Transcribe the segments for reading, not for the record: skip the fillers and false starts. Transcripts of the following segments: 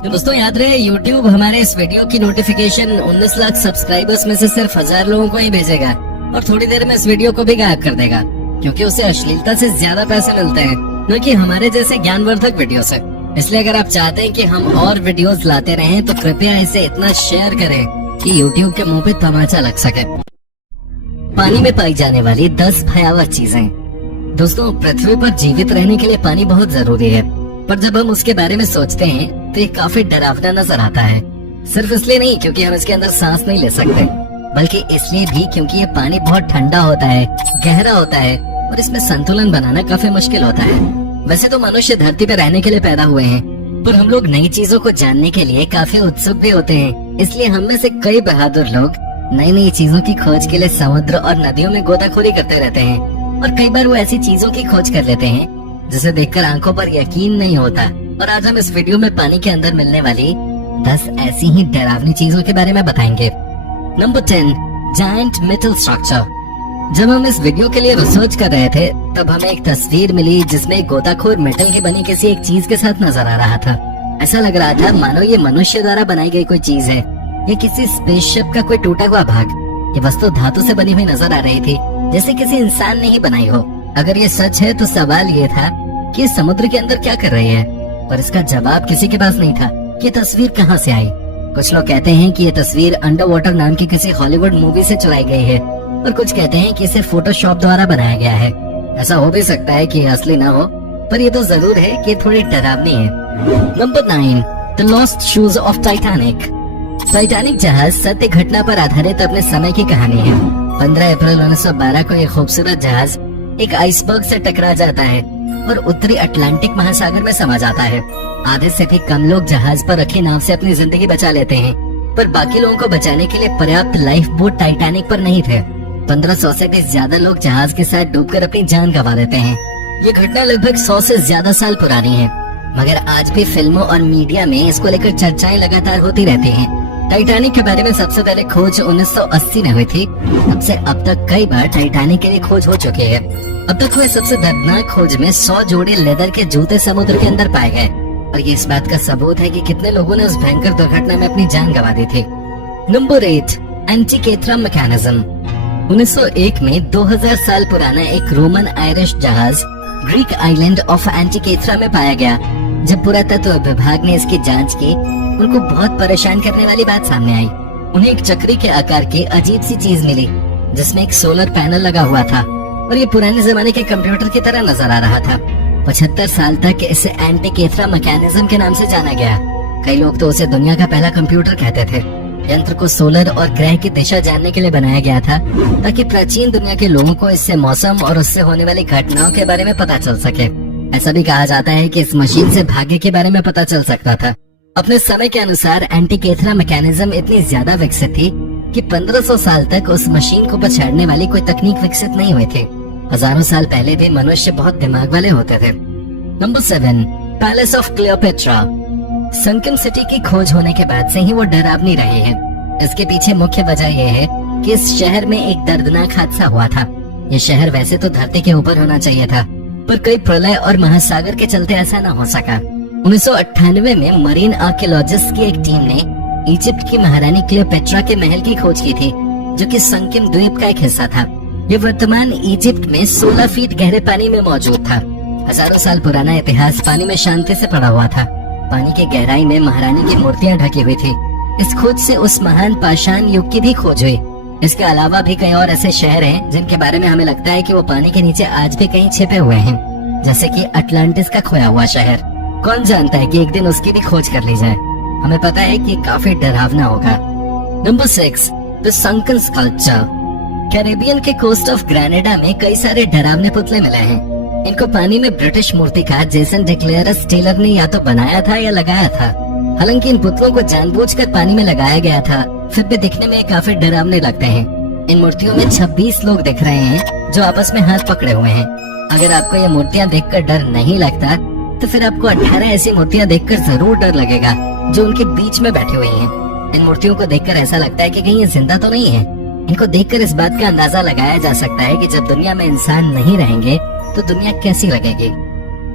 तो दोस्तों याद रहे, YouTube हमारे इस वीडियो की नोटिफिकेशन 19 लाख सब्सक्राइबर्स में से सिर्फ 1000 लोगों को ही भेजेगा और थोड़ी देर में इस वीडियो को भी गायब कर देगा, क्योंकि उसे अश्लीलता से ज्यादा पैसे मिलते हैं, न कि हमारे जैसे ज्ञानवर्धक वीडियो से। इसलिए अगर आप चाहते हैं कि हम और वीडियोस लाते रहें तो कृपया इसे इतना शेयर करें कि YouTube के मुंह पे तमाचा लग सके। पानी में पाई जाने वाली 10 भयावह चीजें। दोस्तों, पृथ्वी पर जीवित रहने के लिए पानी बहुत जरूरी है, पर जब हम उसके बारे में सोचते हैं तो ये काफी डरावना नजर आता है। सिर्फ इसलिए नहीं क्योंकि हम इसके अंदर सांस नहीं ले सकते, बल्कि इसलिए भी क्योंकि ये पानी बहुत ठंडा होता है, गहरा होता है और इसमें संतुलन बनाना काफी मुश्किल होता है। वैसे तो मनुष्य धरती पर रहने के लिए पैदा हुए हैं, पर हम लोग नई चीजों को जानने के लिए काफी उत्सुक भी होते हैं। इसलिए हम में से कई बहादुर लोग नई नई चीजों की खोज के लिए समुद्र और नदियों में गोताखोरी करते रहते हैं, और कई बार वो ऐसी चीजों की खोज कर लेते हैं जिसे देखकर आंखों पर यकीन नहीं होता। और आज हम इस वीडियो में पानी के अंदर मिलने वाली 10 ऐसी ही डरावनी चीजों के बारे में बताएंगे। Number 10, giant metal structure. जब हम इस वीडियो के लिए रिसर्च कर रहे थे तब हमें एक तस्वीर मिली जिसमें एक गोताखोर मेटल की बनी किसी एक चीज के साथ नजर आ रहा था। ऐसा लग रहा था मानो ये मनुष्य द्वारा बनाई गई कोई चीज है या किसी स्पेसशिप का कोई टूटा हुआ भाग। ये वस्तु धातु से बनी हुई नजर आ रही थी, जैसे किसी इंसान ने ही बनाई हो। अगर ये सच है तो सवाल ये था कि समुद्र के अंदर क्या कर रही है, पर इसका जवाब किसी के पास नहीं था कि ये तस्वीर कहाँ से आई। कुछ लोग कहते हैं कि ये तस्वीर अंडर वाटर नाम की किसी हॉलीवुड मूवी से चुराई गई है, और कुछ कहते हैं कि इसे फोटोशॉप द्वारा बनाया गया है। ऐसा हो भी सकता है कि ये असली ना हो, पर ये तो जरूर है कि थोड़ी डरावनी है। Number 9, the lost shoes of Titanic. Titanic जहाज सत्य घटना पर आधारित अपने समय की कहानी है। 15 अप्रैल 1912 को एक खूबसूरत जहाज एक आइसबर्ग से टकरा जाता है और उत्तरी अटलांटिक महासागर में समा जाता है। आधे से भी कम लोग जहाज पर रखी नाव से अपनी जिंदगी बचा लेते हैं, पर बाकी लोगों को बचाने के लिए पर्याप्त लाइफ बोट टाइटैनिक पर नहीं थे। 1500 से भी ज्यादा लोग जहाज के साथ डूबकर अपनी जान गंवा देते हैं। ये घटना लगभग 100 से ज्यादा साल पुरानी है, मगर आज भी फिल्मों और मीडिया में इसको लेकर चर्चाएं लगातार होती रहती हैं। टाइटैनिक के बारे में सबसे पहले खोज 1980 में हुई थी। तब से अब तक कई बार टाइटैनिक के लिए खोज हो चुकी है। अब तक हुए सबसे दर्दनाक खोज में 100 जोड़ी लेदर के जूते समुद्र के अंदर पाए गए, और ये इस बात का सबूत है कि कितने लोगों ने उस भयंकर दुर्घटना में अपनी जान गंवा दी थी। Number 8, एंटीकेथ्रा mechanism. 1901 में 2000 साल पुराना एक रोमन आयरिश जहाज ग्रीक आइलैंड ऑफ एंटीकेथ्रा में पाया गया। जब पुरातत्व विभाग ने इसकी जांच की, उनको बहुत परेशान करने वाली बात सामने आई। उन्हें एक चक्री के आकार की अजीब सी चीज मिली जिसमें एक सोलर पैनल लगा हुआ था, और ये पुराने जमाने के कंप्यूटर की तरह नजर आ रहा था। 75 साल तक इसे एंटीकेथ्रा मैकेनिज्म के नाम से जाना गया। कई लोग तो उसे दुनिया का पहला कंप्यूटर कहते थे। यंत्र को सोलर और ग्रह की दिशा जानने के लिए बनाया गया था, ताकि प्राचीन दुनिया के लोगों को इससे मौसम और उससे होने वाली घटनाओं के बारे में पता चल सके। ऐसा भी कहा जाता है कि इस मशीन से भाग्य के बारे में पता चल सकता था। अपने समय के अनुसार एंटीकेथ्रा मैकेनिज्म इतनी ज्यादा विकसित थी कि 1500 साल तक उस मशीन को पछाड़ने वाली कोई तकनीक विकसित नहीं हुई थी। हजारों साल पहले भी मनुष्य बहुत दिमाग वाले होते थे। Number 7, palace of Cleopatra. Sunken city की खोज होने के बाद से ही वो डरावनी रही है। इसके पीछे मुख्य वजह यह है कि इस शहर में एक दर्दनाक हादसा हुआ था। ये शहर वैसे तो धरती के ऊपर होना चाहिए था, पर कई प्रलय और महासागर के चलते ऐसा न हो सका। 1998 में मरीन आर्कियोलॉजिस्ट की एक टीम ने इजिप्ट की महारानी क्लियोपेट्रा के महल की खोज की थी, जो कि संकिम द्वीप का एक हिस्सा था। ये वर्तमान इजिप्ट में 16 फीट गहरे पानी में मौजूद था। हजारों साल पुराना इतिहास पानी में शांति से पड़ा हुआ था। पानी की गहराई में महारानी की मूर्तियां ढकी हुई थी। इस खोज से उस महान पाषाण युग की भी खोज हुई। इसके अलावा भी कई और ऐसे शहर हैं जिनके बारे में हमें लगता है कि वो पानी के नीचे आज भी कहीं छिपे हुए हैं, जैसे कि अटलांटिस का खोया हुआ शहर। कौन जानता है कि एक दिन उसकी भी खोज कर ली जाए। हमें पता है कि काफी डरावना होगा। Number 6, the sunken sculpture. Caribbean के कोस्ट ऑफ ग्रेनेडा में कई सारे डरावने पुतले मिले हैं। इनको पानी में ब्रिटिश मूर्तिकार जेसन डिक्लेयरस टेलर ने या तो बनाया था या लगाया था। हालांकि इन पुतलों को जानबूझकर पानी में लगाया गया था, फिर भी दिखने में काफी डरावने लगते हैं। इन मूर्तियों में 26 लोग दिख रहे हैं जो आपस में हाथ पकड़े हुए हैं। अगर आपको ये मूर्तियाँ देखकर डर नहीं लगता तो फिर आपको 18 ऐसी मूर्तियाँ देखकर जरूर डर लगेगा जो उनके बीच में बैठी हुई हैं। इन मूर्तियों को देखकर ऐसा लगता है कि कहीं ये जिंदा तो नहीं है। इनको देखकर इस बात का अंदाजा लगाया जा सकता है कि जब दुनिया में इंसान नहीं रहेंगे तो दुनिया कैसी लगेगी।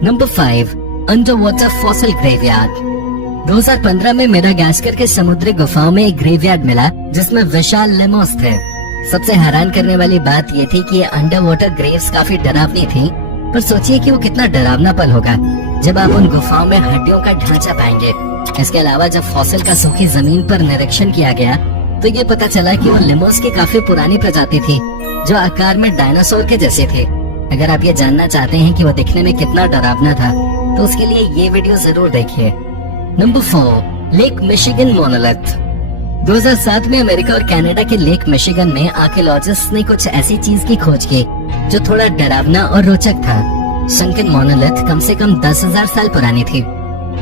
Number 5, under water fossil graveyard. 2015 में मेडागास्कर के समुद्री गुफाओं में एक ग्रेवयार्ड मिला जिसमें विशाल लेमोस थे। सबसे हैरान करने वाली बात ये थी कि ये अंडर वाटर ग्रेव्स काफी डरावनी थी, पर सोचिए कि वो कितना डरावना पल होगा जब आप उन गुफाओं में हड्डियों का ढांचा पाएंगे। इसके अलावा जब फॉसिल का सूखी जमीन पर निरीक्षण किया गया तो ये पता चला कि वो लेमोस की काफी पुरानी प्रजाति थी जो आकार में डायनासोर के जैसे थे। अगर आप ये जानना चाहते हैं कि वो दिखने में कितना डरावना था तो उसके लिए ये वीडियो जरूर देखिए। Number 4, lake Michigan monolith. 2007 में अमेरिका और कनाडा के लेक मिशिगन में आर्कियोलॉजिस्ट ने कुछ ऐसी चीज की खोज की जो थोड़ा डरावना और रोचक था। संकन मोनोलिथ कम से कम 10,000 साल पुरानी थी।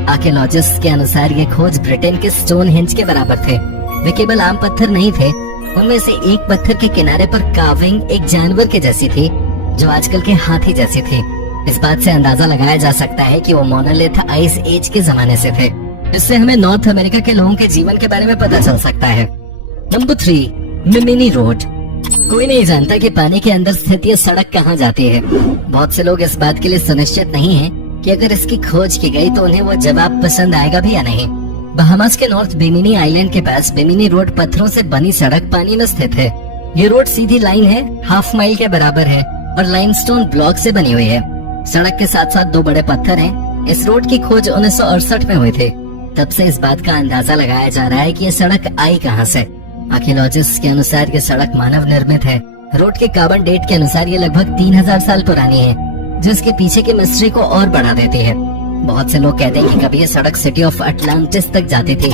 आर्कियोलॉजिस्ट के अनुसार ये खोज ब्रिटेन के स्टोनहेंज के बराबर थे। वे केवल आम पत्थर नहीं थे, उनमें से एक पत्थर के किनारे पर कार्विंग एक जानवर के जैसी थी जो आजकल के हाथी जैसी थी। इस बात से अंदाजा लगाया जा सकता है कि वो मोनोलिथ आइस एज के जमाने से थे। इससे हमें नॉर्थ अमेरिका के लोगों के जीवन के बारे में पता चल सकता है। नंबर 3, मिमिनी रोड। कोई नहीं जानता कि पानी के अंदर स्थित ये सड़क कहाँ जाती है। बहुत से लोग इस बात के लिए सुनिश्चित नहीं है कि अगर इसकी खोज की गई तो उन्हें वो जवाब पसंद आएगा भी या नहीं। बहामास के नॉर्थ बिमिनी आइलैंड के पास बिमिनी रोड पत्थरों से बनी सड़क पानी में स्थित है। ये रोड सीधी लाइन है, हाफ माइल के बराबर है और लाइमस्टोन ब्लॉक से बनी हुई है। सड़क के साथ साथ 2 बड़े पत्थर हैं। इस रोड की खोज 1968 में हुई थी। तब से इस बात का अंदाजा लगाया जा रहा है कि ये सड़क आई कहां से। आर्कियोलॉजिस्ट के अनुसार ये सड़क मानव निर्मित है। रोड के कार्बन डेट के अनुसार ये लगभग 3000 साल पुरानी है, जो इसके पीछे की मिस्ट्री को और बढ़ा देती है। बहुत से लोग कहते हैं कि कभी ये सड़क सिटी ऑफ अटलांटिस तक जाती थी,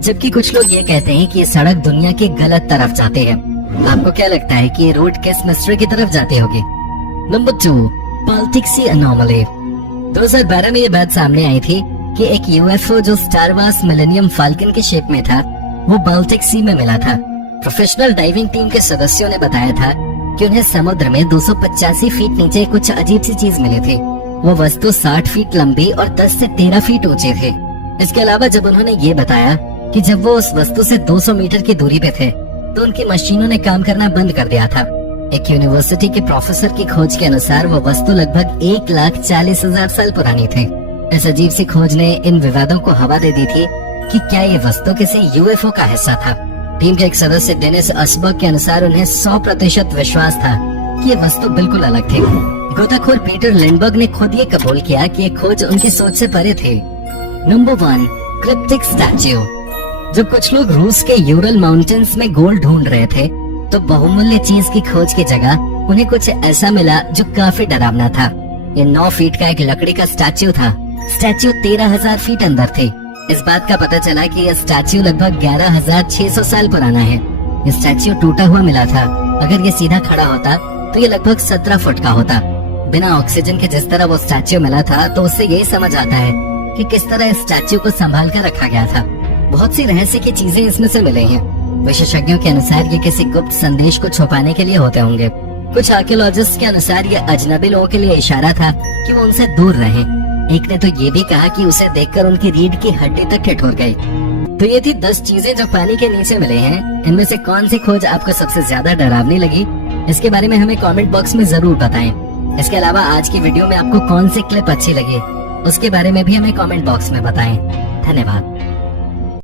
जबकि कुछ लोग ये कहते हैं कि ये सड़क दुनिया की गलत तरफ जाती है। आपको क्या लगता है कि ये रोड किस मिस्ट्री की तरफ जाती होगी? नंबर 2, बाल्टिक सी अनोमली। 2012 में ये बात सामने आई थी कि एक यूएफओ जो स्टार वार्स मिलेनियम फाल्कन के शेप में था वो बाल्टिक सी में मिला था। प्रोफेशनल डाइविंग टीम के सदस्यों ने बताया था कि उन्हें समुद्र में 285 फीट नीचे कुछ अजीब सी चीज मिली थी। वो वस्तु 60 फीट लंबी और 10 से 13 फीट ऊंची थी। इसके अलावा जब उन्होंने ये बताया कि जब वो उस वस्तु से 200 मीटर की दूरी पे थे तो उनकी मशीनों ने काम करना बंद कर दिया था। एक यूनिवर्सिटी के प्रोफेसर की खोज के अनुसार वो वस्तु लगभग 1,40,000 साल पुरानी थी। इस अजीब सी खोज ने इन विवादों को हवा दे दी थी कि क्या ये वस्तु किसी यूएफओ का हिस्सा था। टीम के एक सदस्य डेनिस अस्बर्ग के अनुसार उन्हें 100% विश्वास था कि ये वस्तु बिल्कुल अलग थी। गोताखोर पीटर लिंडबर्ग ने खुद ये कबूल किया कि ये खोज उनकी सोच से परे थी। Number 1, cryptic statue. जब कुछ लोग रूस के यूरल माउंटेन्स में गोल्ड ढूंढ रहे थे तो बहुमूल्य चीज की खोज की जगह उन्हें कुछ ऐसा मिला जो काफी डरावना था। ये 9 फीट का एक लकड़ी का स्टैच्यू था। स्टैच्यू 13,000 फीट अंदर थी। इस बात का पता चला कि यह स्टैच्यू लगभग 11,600 साल पुराना है। ये स्टैच्यू टूटा हुआ मिला था। अगर ये सीधा खड़ा होता तो ये लगभग 17 फुट का होता। बिना ऑक्सीजन के जिस तरह वो स्टैच्यू मिला था तो उससे यही समझ आता है कि किस तरह इस स्टैच्यू को संभाल कर रखा गया था। बहुत सी रहस्य की चीजें इसमें से मिली हैं। विशेषज्ञों के अनुसार ये किसी गुप्त संदेश को छुपाने के लिए होते होंगे। कुछ आर्कियोलॉजिस्ट के अनुसार ये अजनबी लोगों के लिए इशारा था कि वो उनसे दूर रहें। एक ने तो ये भी कहा कि उसे देखकर उनकी रीढ़ की हड्डी तक ठिठुर गई। तो ये थी 10 चीजें जो पानी के नीचे मिले हैं। इनमें से कौन सी खोज आपको सबसे ज्यादा डरावनी लगी, इसके बारे में हमें कमेंट बॉक्स में जरूर बताएं। इसके अलावा आज की वीडियो में आपको कौन सी क्लिप अच्छी लगी, उसके बारे में भी हमें कमेंट बॉक्स में बताएं। धन्यवाद।